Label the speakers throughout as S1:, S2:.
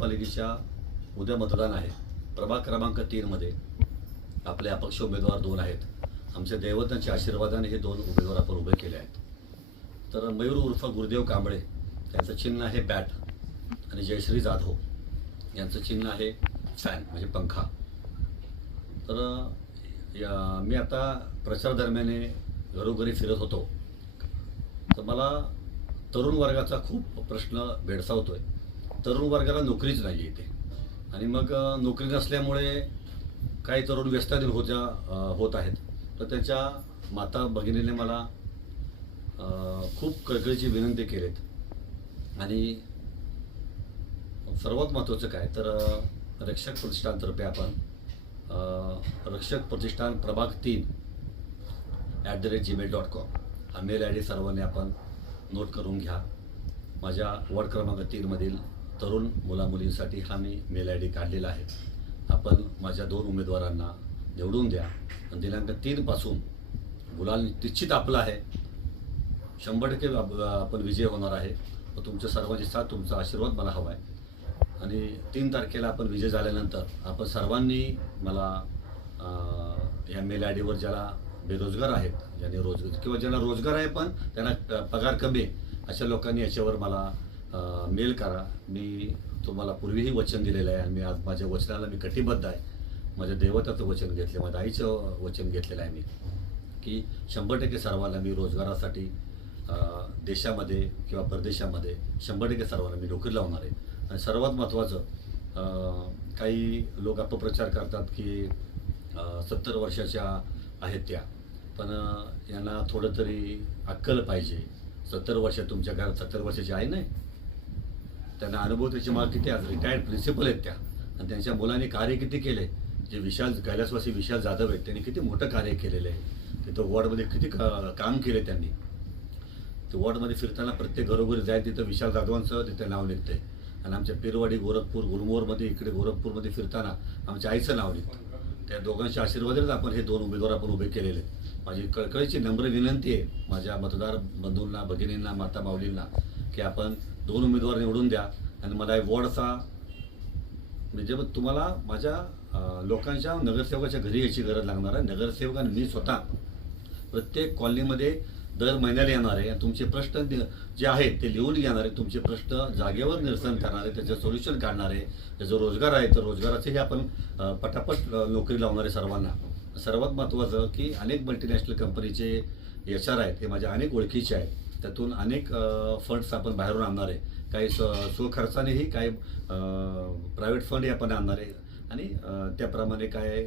S1: महानगरपालिकेच्या उद्या मतदान आहे. प्रभाग क्रमांक तीनमध्ये आपले अपक्ष उमेदवार दोन आहेत. आमच्या दैवतांच्या आशीर्वादाने हे दोन उमेदवार आपण उभे केले आहेत. तर मयूर उर्फ गुरुदेव कांबळे यांचं चिन्ह आहे बॅट आणि जयश्री जाधव. यांचं चिन्ह आहे फॅन म्हणजे पंखा. तर या मी आता प्रचार दरम्याने घरोघरी फिरत होतो. तर मला तरुण वर्गाचा खूप प्रश्न भेडसावतो आहे तरुण वर्गाला नोकरीच नाही इथे. आणि मग नोकरी नसल्यामुळे काही तरुण व्यस्ताधीन होत्या होत आहेत. तर त्यांच्या माता भगिनीने मला खूप कळकळीची विनंती केलीत. आणि सर्वात महत्त्वाचं काय तर रक्षक प्रतिष्ठानतर्फे आपण रक्षक प्रतिष्ठान प्रभाग तीन at the rate Gmail dot com हा मेल आय डी सर्वांनी आपण नोट करून घ्या. माझ्या वॉर्ड क्रमांक तीनमधील तरुण मुलामुलींसाठी हा मी मेल आय डी काढलेला आहे. आपण माझ्या दोन उमेदवारांना निवडून द्या. आणि दिनांक तीनपासून गुलाल निश्चित आपला आहे. शंभर टक्के आपण विजय होणार आहे. व तुमच्या सर्वांची साथ तुमचा आशीर्वाद मला हवा आहे. आणि तीन तारखेला आपण विजय झाल्यानंतर आपण सर्वांनी मला या मेल आय डीवर ज्याला बेरोजगार आहेत ज्यांनी रोजगार किंवा ज्यांना रोजगार आहे पण त्यांना पगार कमी अशा लोकांनी याच्यावर मला मेल करा. मी तुम्हाला पूर्वीही वचन दिलेलं आहे आणि मी आज माझ्या वचनाला मी कटिबद्ध आहे. माझ्या देवताचं वचन घेतलं माझ्या आईचं वचन घेतलेलं आहे मी. की शंभर टक्के सर्वांना मी रोजगारासाठी देशामध्ये किंवा परदेशामध्ये शंभर टक्के सर्वांना मी नोकरी लावणार आहे. आणि सर्वात महत्त्वाचं काही लोक अपप्रचार करतात की सत्तर वर्षाच्या आहेत त्या. पण यांना थोडं तरी अक्कल पाहिजे. सत्तर वर्ष तुमच्या घरात सत्तर वर्षाची आहे नाही? त्यांना अनुभव त्याची माग किती आज रिटायर्ड प्रिन्सिपल आहेत त्या. आणि त्यांच्या मुलांनी कार्य किती केले? जे विशाल कैलासवासी विशाल जाधव आहेत त्यांनी किती मोठं कार्य केलेलं आहे? तिथं वॉर्डमध्ये किती का- काम केले त्यांनी? ते वॉर्डमध्ये फिरताना प्रत्येक घरोघरी जाय तिथं विशाल जाधवांचं तिथं नाव निघतंय. आणि आमच्या पिरवाडी गोरखपूर गुलमोहरमध्ये इकडे गोरखपूरमध्ये फिरताना आमच्या आईचं नाव निघतं त्या दोघांच्या आशीर्वादानेच आपण हे दोन उमेदवार आपण उभे केलेले माझी कळकळीची नम्र विनंती आहे माझ्या मतदार बंधूंना भगिनींना माता माऊलींना की आपण दोन उमेदवार निवडून द्या. आणि मला एक वॉर्डचा म्हणजे मग तुम्हाला माझ्या लोकांच्या नगरसेवकाच्या घरी यायची गरज लागणार आहे. नगरसेवक आणि मी स्वतः प्रत्येक कॉलनीमध्ये दर महिन्याला येणार आहे. आणि तुमचे प्रश्न जे आहेत ते लिहून घेणार आहे. तुमचे प्रश्न जागेवर निरसन करणार आहे. त्याचं सोल्युशन काढणार आहे. त्याचा रोजगार आहे. तर रोजगाराचेही आपण पटापट नोकरी लावणार आहे सर्वांना. सर्वात महत्त्वाचं की अनेक मल्टीनॅशनल कंपनीचे एच आर आहेत. हे माझ्या अनेक ओळखीचे आहेत. त्यातून अनेक फंड्स आपण बाहेरून आणणार. आहे काही स्व स्वखर्चानेही काही प्रायव्हेट फंडही आपण आणणार. आहे आणि त्याप्रमाणे काय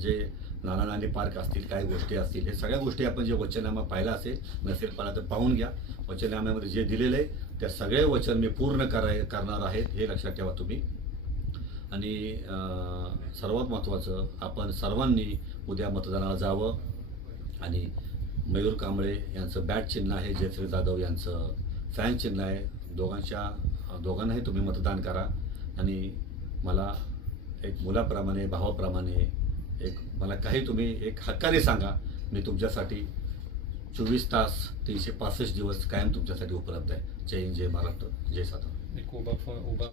S1: जे नाना नानी पार्क असतील काही गोष्टी असतील हे सगळ्या गोष्टी आपण जे वचननामा पाहिला असेल नसेल पाहिला तर पाहून घ्या. वचननाम्यामध्ये जे दिलेलं आहे त्या सगळे वचन मी पूर्ण कराय करणार आहेत हे लक्षात ठेवा तुम्ही. आणि सर्वात महत्त्वाचं आपण सर्वांनी उद्या मतदानाला जावं. आणि मयूर कांबळे यांचं बॅट चिन्ह आहे जयश्री जाधव यांचं फॅन चिन्ह आहे. दोघांच्या दोघांनाही तुम्ही मतदान करा. आणि मला एक मुलाप्रमाणे भावाप्रमाणे एक मला काही तुम्ही एक हक्काने सांगा. मी तुमच्यासाठी चोवीस तास तीनशे पासष्ट दिवस कायम तुमच्यासाठी उपलब्ध आहे. जय हिंद जय महाराष्ट्र जय सातारा.
S2: एक उभा उभा